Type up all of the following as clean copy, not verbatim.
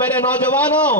میرے نوجوانوں،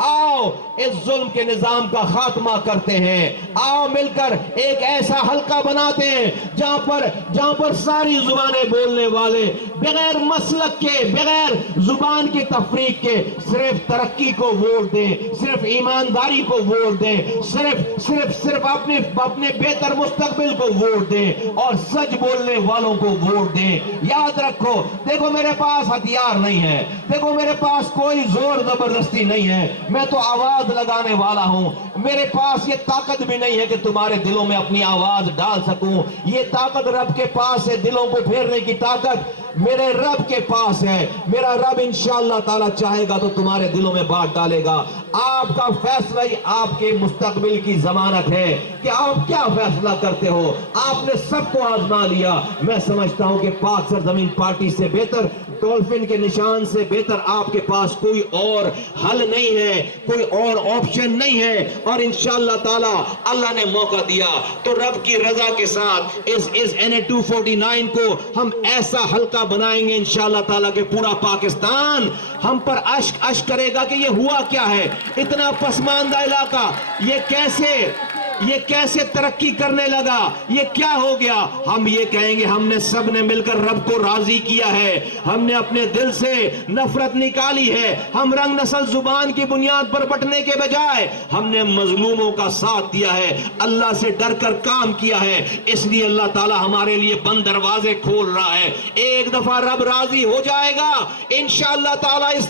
آؤ اس ظلم کے نظام کا خاتمہ کرتے ہیں، آؤ مل کر ایک ایسا حلقہ بناتے ہیں جہاں پر ساری زبانیں بولنے والے بغیر مسلک کے، بغیر زبان کی تفریق کے صرف ترقی کو ووٹ دیں، صرف ایمانداری کو ووٹ دیں، صرف اپنے بہتر مستقبل کو ووٹ دیں اور سچ بولنے والوں کو ووٹ دیں۔ یاد رکھو، دیکھو میرے پاس ہتھیار نہیں ہے، دیکھو میرے پاس کوئی زور زبردستی نہیں ہے، میں تو آواز لگانے والا ہوں، میرے پاس یہ طاقت بھی نہیں ہے کہ تمہارے دلوں میں اپنی آواز ڈال سکوں، یہ طاقت رب کے پاس ہے، دلوں کو پھیرنے کی طاقت میرے رب کے پاس ہے، میرا رب انشاءاللہ تعالی چاہے گا تو تمہارے دلوں میں بات ڈالے گا۔ آپ کا فیصلہ ہی آپ کے مستقبل کی ضمانت ہے کہ آپ کیا فیصلہ کرتے ہو۔ آپ نے سب کو آزما لیا، میں سمجھتا ہوں کہ پاک سرزمین پارٹی سے بہتر، ڈولفن کے نشان سے بہتر آپ کے پاس کوئی اور حل نہیں ہے، کوئی اور آپشن نہیں ہے، اور انشاءاللہ تعالی اللہ نے موقع دیا تو رب کی رضا کے ساتھ اس NA 249 کو ہم ایسا حلقہ بنائیں گے انشاءاللہ تعالی کہ پورا پاکستان ہم پر اشک کرے گا کہ یہ ہوا کیا ہے، اتنا پسماندہ علاقہ یہ کیسے ترقی کرنے لگا، یہ کیا ہو گیا۔ ہم یہ کہیں گے ہم نے سب نے مل کر رب کو راضی کیا ہے، ہم نے اپنے دل سے نفرت نکالی ہے، ہم رنگ نسل زبان کی بنیاد پر بٹنے کے بجائے ہم نے مظلوموں کا ساتھ دیا ہے، اللہ سے ڈر کر کام کیا ہے، اس لیے اللہ تعالی ہمارے لیے بند دروازے کھول رہا ہے۔ ایک دفعہ رب راضی ہو جائے گا انشاءاللہ تعالی اس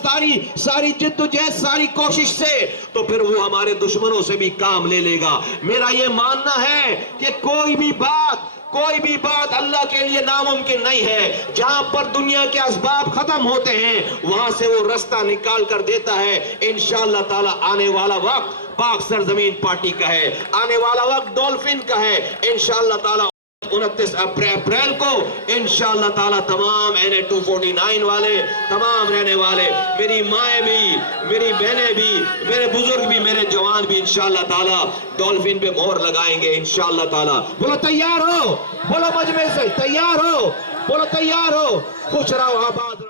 ساری جد و جہد، ساری کوشش سے، تو پھر وہ ہمارے دشمنوں سے بھی کام لے لے گا۔ میرا یہ ماننا ہے کہ کوئی بھی بات اللہ کے لیے ناممکن نہیں ہے۔ جہاں پر دنیا کے اسباب ختم ہوتے ہیں وہاں سے وہ رستہ نکال کر دیتا ہے۔ انشاءاللہ تعالی آنے والا وقت پاک سرزمین پارٹی کا ہے، آنے والا وقت ڈولفن کا ہے۔ انشاءاللہ تعالی 29 اپریل کو انشاءاللہ تعالی تمام NA 249 والے، تمام رہنے والے، میری مائیں بھی، میری بہنیں بھی، میرے بزرگ بھی، میرے جوان بھی انشاءاللہ تعالی ڈولفن پہ مہر لگائیں گے انشاءاللہ تعالی۔ بولو تیار ہو، بولو مجمع سے تیار ہو، بولو تیار ہو، خوش رہو، آباد رہو۔